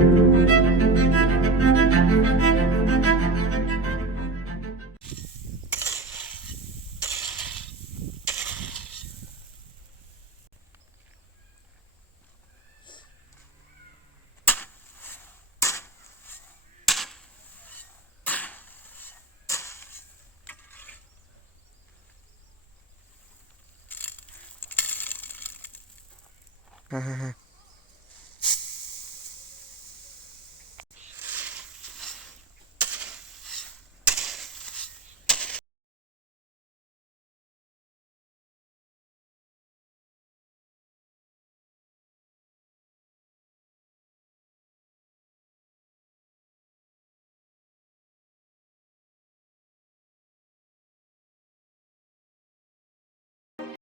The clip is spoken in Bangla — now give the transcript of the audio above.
Thank you. 哈哈哈。